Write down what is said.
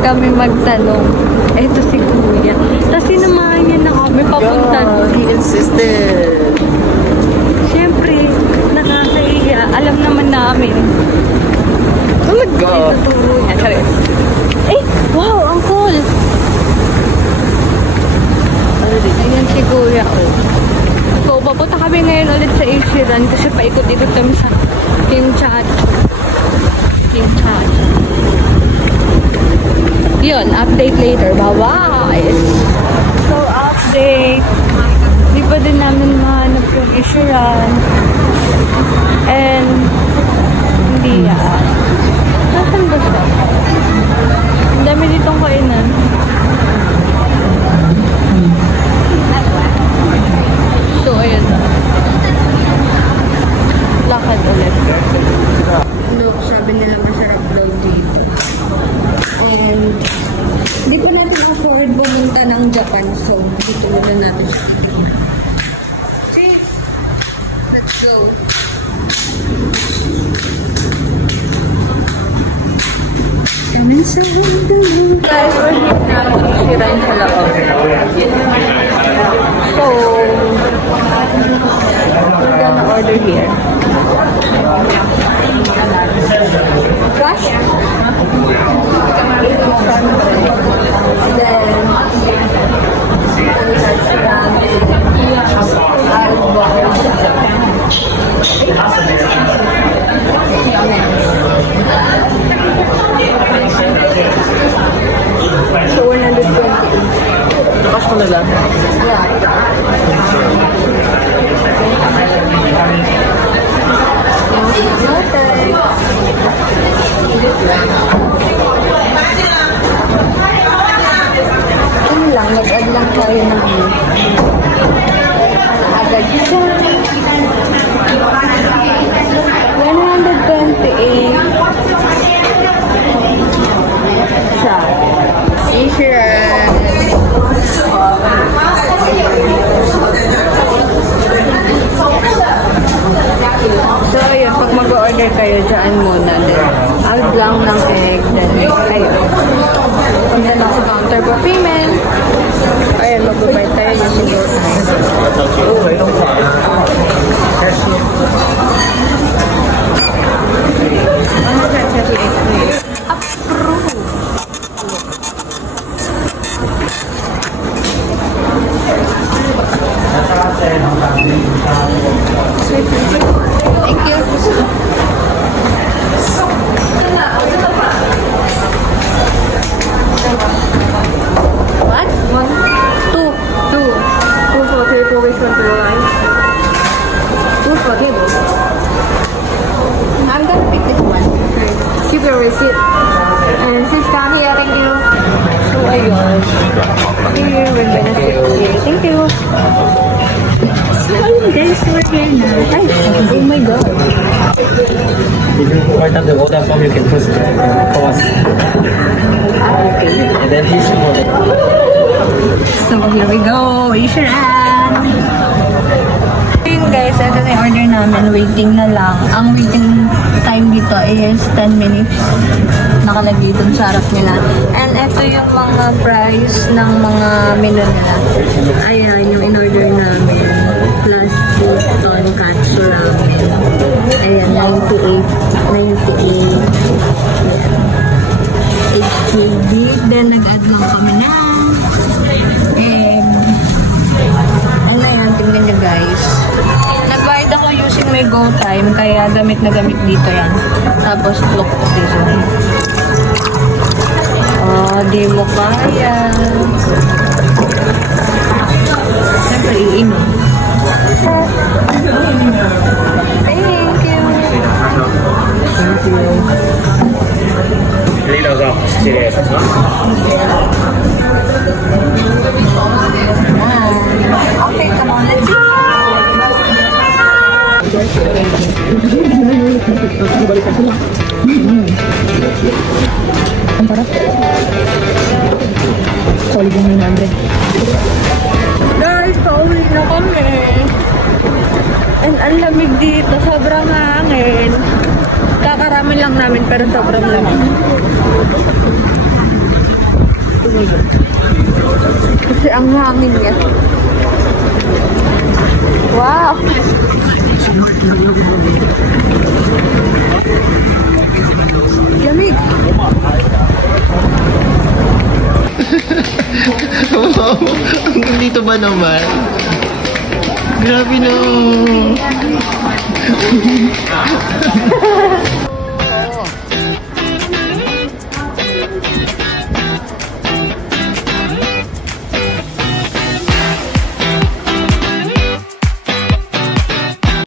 kami magtanong. Eto si Kuya. Tapos sinamahan niya na kami papunta doon. He insisted. Siyempre, nakakahiya. Alam naman namin. Talaga? Ituturo niya. Charis. Eh, wow, ang cool. Ayan si Kuya. So, papunta kami ngayon ulit sa Ishiran kasi paikot-ikot kami sa Kim Chat. Kim Chat. Yun, update later. Bye-bye! So, update. Di pa din namin mahanap yung Ishiran. And, hindi yan. Nasaan ba siya? Ang dami ditong kainan. So, ayan na. Lakad ulit. Look, sabi nila masarap daw dito. And, di pa natin afford pumunta ng Japan. So, dito muna natin siya. See? Let's go. Kamin sa hanggang. Guys, we're here na. Sisirain sa loob. So, we're gonna order here. Crush? So, 120. Nakas mo na lang. Ano lang, mag-add lang tayo ng agad siya. 128 siya. So, ayun, pag mag-order kayo, dyan muna din. Add lang ng egg, then ayun. Punta lang sa counter for payment. Ayun, mag-buy tayo using your time. Thank you. What? 2 for table, which one to rice? 2 for table. I'm gonna pick this one. Okay. Keep your receipt. And sit down here, thank you. So, ayun. Here, we're gonna sit here. Thank you. Guys, we're here na. Ay, oh my God. If you write down the order form, you can first pause. Okay. And then please hold it. So, here we go. Ishiran! Ayun guys, ito na yung order namin. Waiting na lang. Ang waiting time dito is 10 minutes. Nakalagay dun sa harap nila. And ito yung mga price ng mga menu nila. Ayan, yung in-order namin. Plus ton katsu ramen. Ayan, 98. Ayan. HKD. Then, nag-add lang kami na ano yan, tingnan nyo guys. Nagbayad ako using my GoTime, kaya gamit na gamit dito yan. Tapos, look this one. Oh, di mo kaya. Siyempre, iinom. Thank you. Thank you. ありがとうございます。失礼します。Okay, come on, let's go. Ang sarap. Solid yung 900. Guys, pauwi na kami. And ang lamig dito, sobrang hangin. Kakarami lang namin pero sobrang lamig. Kasi ang hangin niya. Wow! Lamig! Wow, hanggang dito ba naman? Grabe no.